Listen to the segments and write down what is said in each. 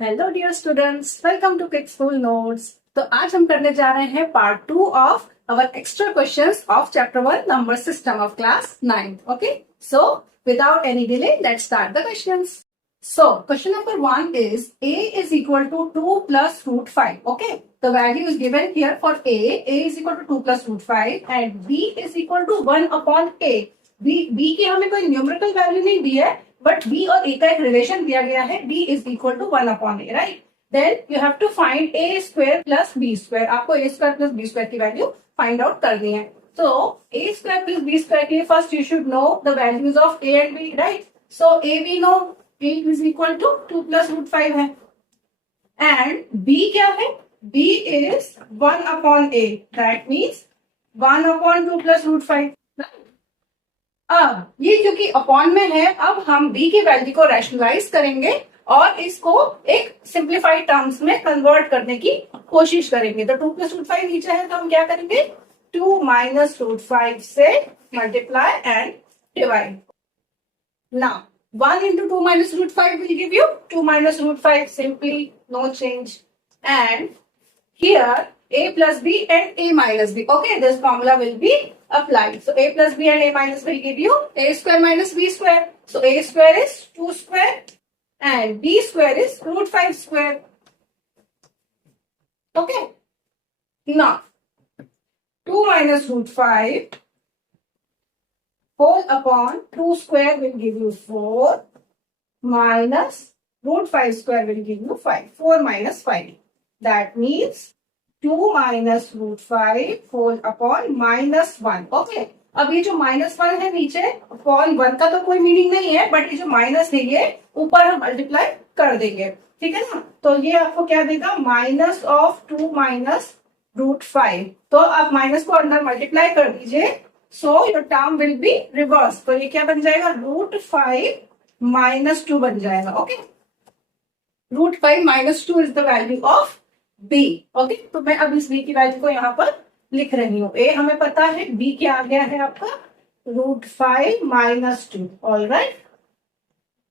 Hello dear students, welcome to Quick School Notes. तो आज हम करने जा रहे हैं part 2 of our extra questions of chapter 1 number system of class 9th। Okay, so without any delay let's start the questions. So question number 1 is a is equal to 2 plus root 5. Okay, the value is given here for a is equal to 2 plus root 5 and b is equal to 1 upon a. b की हमें कोई numerical value नहीं दी है, but b और a का एक relation दिया गया है, b is equal to 1 upon a, right. Then you have to find a square plus b square. आपको a square plus b square की वैल्यू फाइंड आउट करनी है। तो a square plus b square के लिए first you should know the values of a and b, right. So a we know, a is equal to 2 plus root 5 है and b क्या है, b is 1 upon a, that means 1 upon 2 plus root 5। अब ये क्योंकि upon में है, अब हम b की वैल्यू को रैशनलाइज करेंगे और इसको एक सिंप्लीफाइड टर्म्स में कन्वर्ट करने की कोशिश करेंगे। तो 2 प्लस रूट 5 नीचे है, तो हम क्या करेंगे, 2 माइनस रूट 5 से multiply and divide. Now 1 into 2 minus root 5 will give you 2 minus root 5, simply, no change. And here a plus b and a minus b. Okay, this formula will be applied. So a plus b and a minus b will give you a square minus b square. So a square is 2 square and b square is root 5 square. Okay. Now 2 minus root 5 whole upon 2 square will give you 4 minus root 5 square will give you 5. 4 minus 5. That means 2 minus root 5 whole upon minus 1. Okay. अब ये जो minus 1 है नीचे, upon 1 का तो कोई meaning नहीं है, बट ये जो माइनस है ये ऊपर हम मल्टीप्लाई कर देंगे, ठीक है ना। तो ये आपको क्या देगा, माइनस ऑफ 2 माइनस रूट 5। तो आप माइनस को अंदर मल्टीप्लाई कर दीजिए, so your term will be reverse. तो ये क्या बन जाएगा, रूट 5 माइनस 2 बन जाएगा। Okay, root 5 minus 2 is the value of b। Okay, तो मैं अब इस b की वैल्यू को यहाँ पर लिख रही हूँ। a हमें पता है, b क्या आ गया है आपका, रूट 5 माइनस 2। ऑल राइट,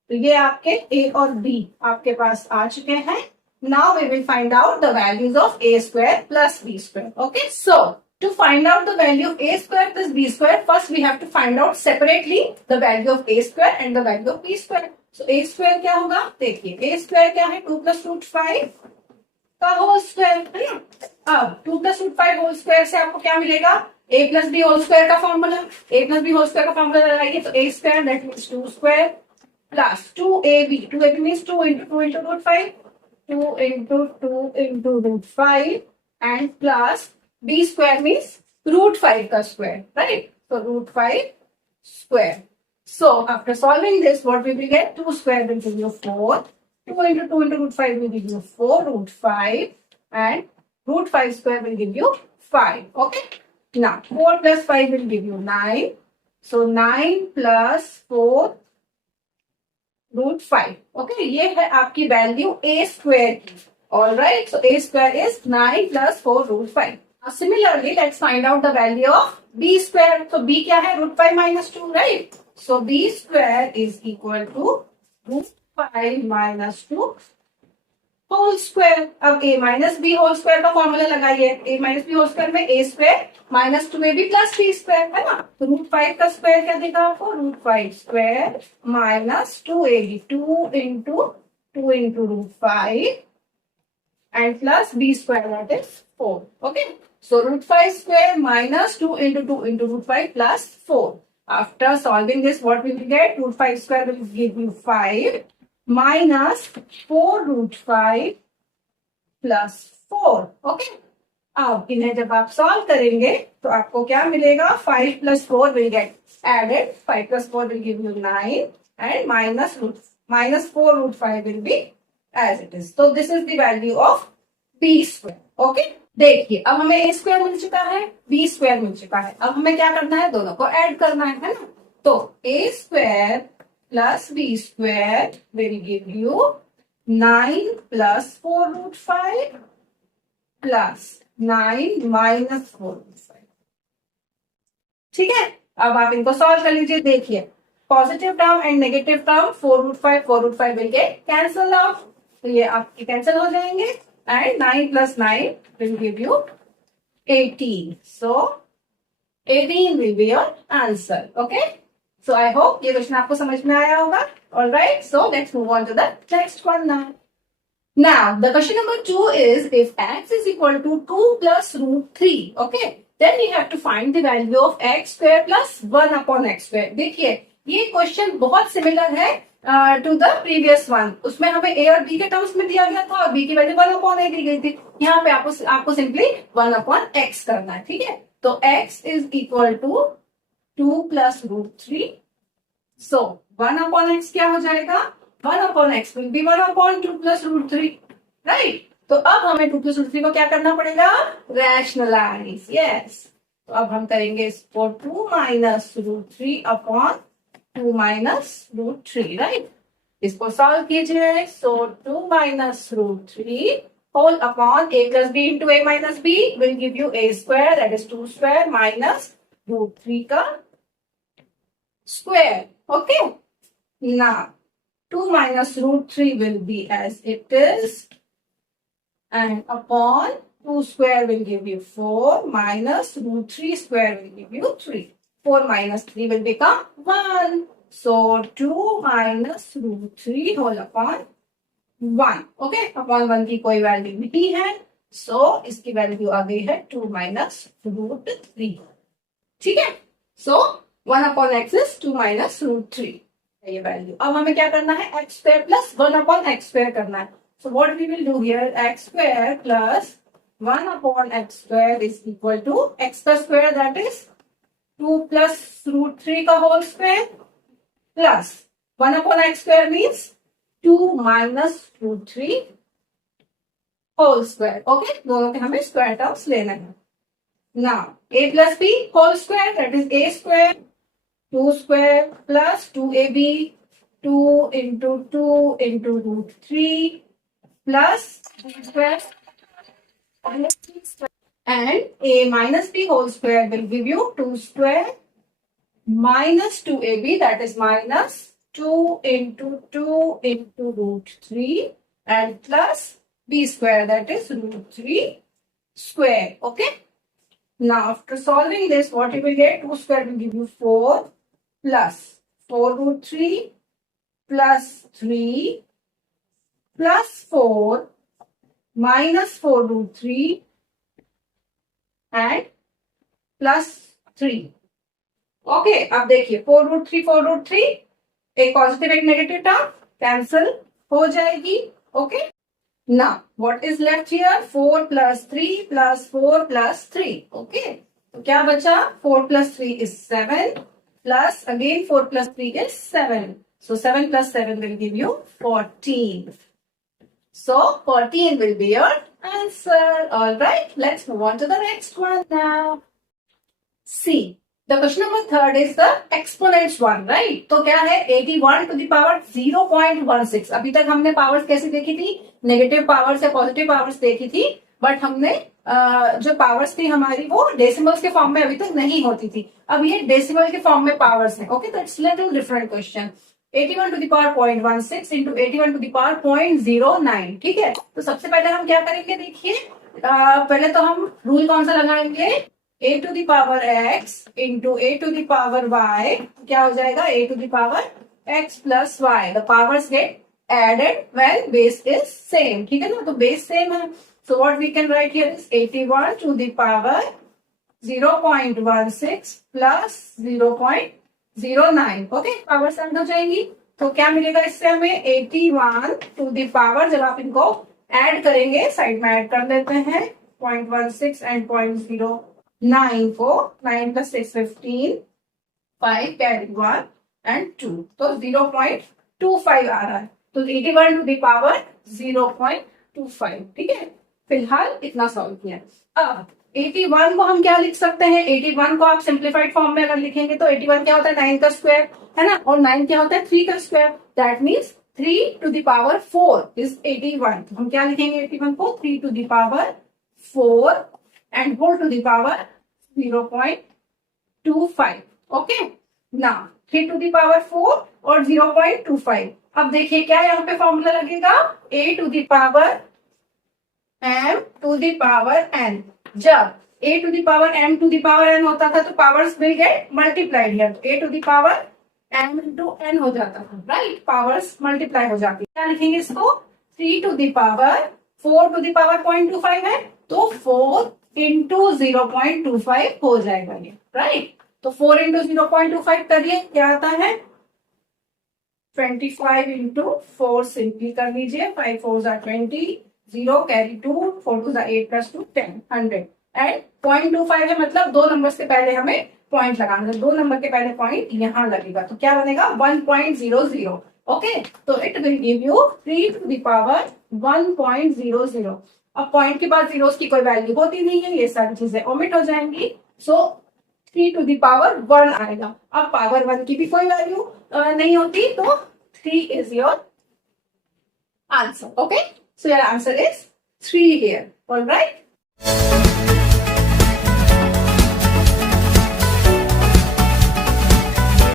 तो ये आपके a और b आपके पास आ चुके हैं। Now we will find out the values of a square plus b square. Okay, so to find out the value of a square plus b square, first we have to find out separately the value of a square and the value of b square. So a square क्या होगा, देखिए a square क्या है, 2 plus root 5 का whole square है ना। अब 2 plus root 5 whole square से आपको क्या मिलेगा, a plus b whole square का formula, a plus b whole square का फॉर्मूला लगाइए, तो a square that means 2 square plus 2ab, 2ab means 2 into root 5, 2 into root 5 and plus b square means root 5 का square, right? So root 5 square. So after solving this, what we will get? 2 square will give you 4. 2 into root 5 will give you 4 root 5 and root 5 square will give you 5. Okay. Now 4 plus 5 will give you 9. So 9 plus 4 root 5. Okay. ये है आपकी value a square की. All right. So a square is 9 plus 4 root 5. Similarly, let's find out the value of b square. So b क्या है, root 5 minus 2, right? So b square is equal to root 5 minus 2 whole square. अब a minus b whole square का formula लगाइए, a minus b whole square में a square minus 2ab plus b square है ना। तो root 5 का square क्या देगा आपको, root 5 square minus 2ab, 2 into root 5 and plus b square, that is 4. Okay. So root 5 square minus 2 into root 5 plus 4. After solving this, what we will get? Root 5 square will give you 5 minus 4 root 5 plus 4. Okay. अब इन्हें जब आप solve करेंगे तो आपको क्या मिलेगा, 5 plus 4 will get added. 5 plus 4 will give you 9 and minus 4 root 5 will be as it is. So this is the value of b square. Okay. देखिए अब हमें a स्क्वायर मिल चुका है, b स्क्वायर मिल चुका है। अब हमें क्या करना है, दोनों को ऐड करना है ना। तो a square plus b square will give you 9 plus 4 root 5 plus 9 minus 4 root 5। ठीक है, अब आप इनको सॉल्व कर लीजिए। देखिए positive term and negative term 4 root 5 will get cancelled off. तो ये आपके कैंसिल हो जाएंगे and 9 + 9 will give you 18. So 18 will be your answer. Okay. So I hope ये क्वेश्चन आपको समझ में आया होगा. All right. So let's move on to the next one now. Now the question number 2 is if x is equal to 2 plus √3. Okay. Then we have to find the value of x square plus 1 upon x square. देखिए ये question बहुत similar है to the previous one. उसमें हमें a और b के terms में दिया गया था और b की वैल्यू 1 upon a दी गई थी. यहाँ पे आपको सिंपली 1 upon x करना है. ठीक है. तो x is equal to 2 plus √3. So 1 upon x क्या हो जाएगा? 1 upon x will be 1 upon 2 plus √3. Right? तो अब हमें 2 plus √3 को क्या करना पड़ेगा? रैशनलाइज. यस. तो अब हम करेंगे इसको 2 minus √3 upon 2 minus √3. राइट. इसको सॉल्व कीजिए. सो 2 minus √3 whole upon a plus b into a minus b will give you a square, that is 2 square minus √3 का square. Okay. Now 2 minus √3 will be as it is and upon 2 square will give you 4 minus √3 square will give you 3. 4 minus 3 will become 1. So 2 minus √3 whole upon 1. Okay. Upon 1 की कोई value नहीं है. So इसकी value आ गई है 2 minus √3. ठीक है. So 1 upon x is 2 minus √3. ये वैल्यू. अब हमें क्या करना है? x square plus 1 upon x square करना है. So what we will do here? X square plus 1 upon x square is equal to x का square, that is 2 plus √3 का whole square plus 1 upon x square means 2 minus √3 whole square. Okay. दोनों के हमें square terms लेना है. Now a plus b whole square, that is a square 2 square plus 2ab 2 into 2 into √3 plus b square and a minus b whole square will give you 2 square minus 2ab, that is minus 2 into 2 into √3 and plus b square, that is √3 square. Okay. Now after solving this, what you will get? 2 square will give you 4 plus 4 √3 plus 3 plus 4 minus 4 √3 and plus 3. Okay. अब देखिए 4 √3 एक positive एक negative term cancel हो जाएगी. Okay. Now what is left here? 4 plus 3 plus 4 plus 3. Okay. तो क्या बचा? 4 plus 3 is 7 plus again 4 plus 3 is 7. So 7 plus 7 will give you 14. So 14 will be your answer. All right. Let's move on to the next one now. See. The question number 3 is the exponents one, right? तो क्या है? 81 to the power 0.16. अभी तक हमने powers कैसे देखी थी? Negative powers या पॉजिटिव पावर्स देखी थी. बट हमने जो पावर्स थी हमारी वो डेसिमल्स के फॉर्म में अभी तक नहीं होती थी. अब ये डेसिमल के फॉर्म में पावर्स है. ओके. तो it's little different question. 81 to the power 0.16 into 81 to the power 0.09. ठीक है. तो सबसे पहले हम क्या करेंगे? देखिए पहले तो हम रूल कौन सा लगाएंगे? a to the power x into a to the power y. क्या हो जाएगा? a to the power x plus y. The powers get added when base is same. ठीक है ना. तो base same है. So what we can write here is 81 to the power 0.16 plus 0.09. Okay. Powers add हो जाएंगी. तो क्या मिलेगा इससे हमें? 81 to the power, जब आप इनको ऐड करेंगे साइड में ऐड कर देते हैं 0.16 and 0.09 को 9 plus 6 15 5 carry 1 and 2. तो 0.25 आ रहा है. तो 81 to the power 0.25. ठीक है. फिलहाल इतना सॉल्व किया. अब 81 को हम क्या लिख सकते हैं? 81 को आप सिंप्लीफाइड फॉर्म में अगर लिखेंगे तो 81 क्या होता है? 9 का स्क्वायर है ना. और 9 क्या होता है? 3 का square. That means 3 to the power 4 is 81. तो हम क्या लिखेंगे 81 को? 3 to the power 4 and whole to the power 0.25. Okay. Now 3 to the power 4 और 0.25. अब देखिए क्या यहाँ पे फॉर्मूला लगेगा, a to the power m to the power n। जब a to the power m to the power n होता था तो powers will get multiplied here, a to the power m into n हो जाता था, right, powers multiply हो जाती है। क्या लिखेंगे इसको, 3 to the power 4 to the power 0.25 है तो 4 इंटू 0.25 हो जाएगा ये, राइट। तो 4 इंटू 0.25 करिए, क्या आता है 25 इंटू 4 सिंपली कर लीजिए, 5 4 20, 0 कैरी 2, 4 2 8 प्लस 2 10, 100 एंड 0.25 है, मतलब 2 नंबर से पहले हमें पॉइंट लगाना है, 2 नंबर के पहले पॉइंट यहाँ लगेगा तो क्या बनेगा 1.00। ओके, तो it will give you 3 to the power 1.00। अब पॉइंट के बाद जीरोस की कोई वैल्यू होती नहीं है, ये सारी चीजें ओमिट हो जाएंगी, सो 3 टू द पावर 1 आएगा। अब पावर 1 की भी कोई वैल्यू नहीं होती तो 3 is your answer. Okay, so your answer is 3 here. All right.